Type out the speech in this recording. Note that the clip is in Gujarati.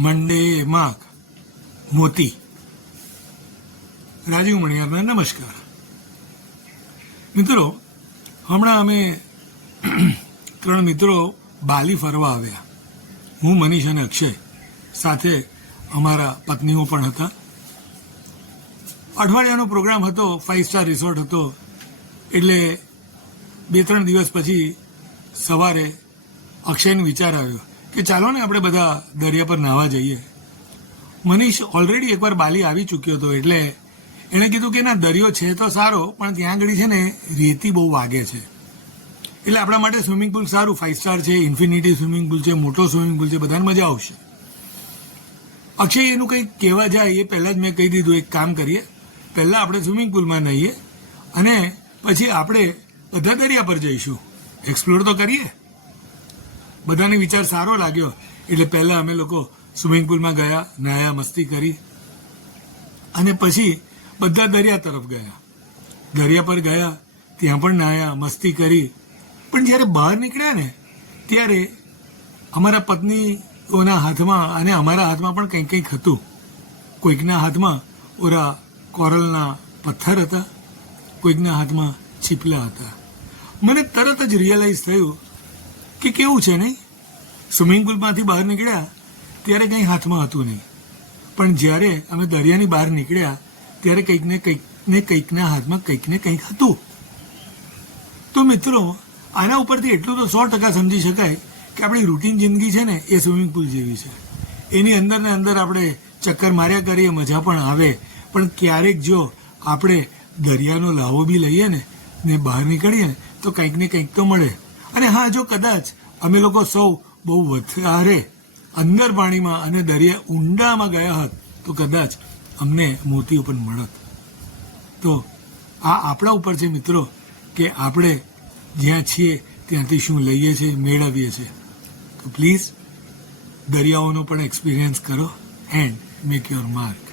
મંડે માગ. મોતી. રાજીવ મણિયારના નમસ્કાર. મિત્રો, હમણાં અમે ત્રણ મિત્રો બાલી ફરવા આવ્યા. હું, મનીષ અને અક્ષય સાથે અમારા પત્નીઓ પણ હતા. અઠવાડિયાનો પ્રોગ્રામ હતો ફાઇવ સ્ટાર રિસોર્ટ હતો. એટલે બે ત્રણ દિવસ પછી સવારે અક્ષયનો વિચાર આવ્યો. કે ચાલો ને આપણે બધા દરિયા પર નાહવા જઈએ. મનીષ ઓલરેડી એકવાર બાલી આવી ચૂક્યો હતો એટલે એણે કીધું કે ના, દરિયો છે તો સારો, પણ ત્યાં આગળ છે ને રેતી બહુ વાગે છે. એટલે આપણા માટે સ્વિમિંગ પુલ સારું ફાઇવ સ્ટાર છે ઇન્ફિનિટી સ્વિમિંગ પુલ છે, મોટો સ્વિમિંગ પુલ છે, બધાને મજા આવશે. અક્ષય, એનું કંઈક કહેવા જાય એ પહેલાં જ મેં કહી દીધું, એક કામ કરીએ. પહેલાં આપણે સ્વિમિંગ પુલમાં નહીએ અને પછી આપણે બધા દરિયા પર જઈશું. એક્સપ્લોર તો કરીએ. બધાને વિચાર સારો લાગ્યો. એટલે પહેલાં અમે લોકો સ્વિમિંગ પુલમાં ગયા નાયા મસ્તી કરી. અને પછી બધા દરિયા તરફ ગયા. દરિયા પર ગયા, ત્યાં પણ નાયા મસ્તી કરી. પણ જ્યારે બહાર નીકળ્યા ને, ત્યારે અમારા પત્નીઓના હાથમાં અને અમારા હાથમાં પણ કંઈક કંઈક હતું. કોઈકના હાથમાં ઓરા કોરલના પથ્થર હતા, કોઈકના હાથમાં છીપલા હતા. મને તરત જ રિયલાઇઝ થયું કે કેવું છે નહીં? સ્વિમિંગ પુલમાંથી બહાર નીકળ્યા ત્યારે કંઈ હાથમાં હતું નહીં. પણ જ્યારે અમે દરિયાની બહાર નીકળ્યા ત્યારે કંઈક ને કંઈક ને કંઈકના હાથમાં કંઈક ને કંઈક હતું. તો મિત્રો, આના ઉપરથી એટલું તો સો ટકા સમજી શકાય કે આપણી રૂટીન જિંદગી છે ને એ સ્વિમિંગ પુલ જેવી છે. એની અંદર ને અંદર આપણે ચક્કર માર્યા કરીએ, મજા પણ આવે. પણ ક્યારેક જો આપણે દરિયાનો લાવો બી લઈએ ને ને બહાર નીકળીએ ને, તો કંઈક ને કંઈક તો મળે. અને હા, જો કદાચ અમે લોકો સૌ બહુ વધારે અંદર પાણીમાં અને દરિયા ઊંડામાં ગયા હોત તો કદાચ અમને મોતીઓ પણ મળત. તો આ આપણા ઉપર છે મિત્રો, કે આપણે જ્યાં છીએ ત્યાંથી શું લઈએ છીએ, મેળવીએ છીએ. તો પ્લીઝ દરિયાઓનો પણ એક્સપિરિયન્સ કરો એન્ડ મેક યોર માર્ક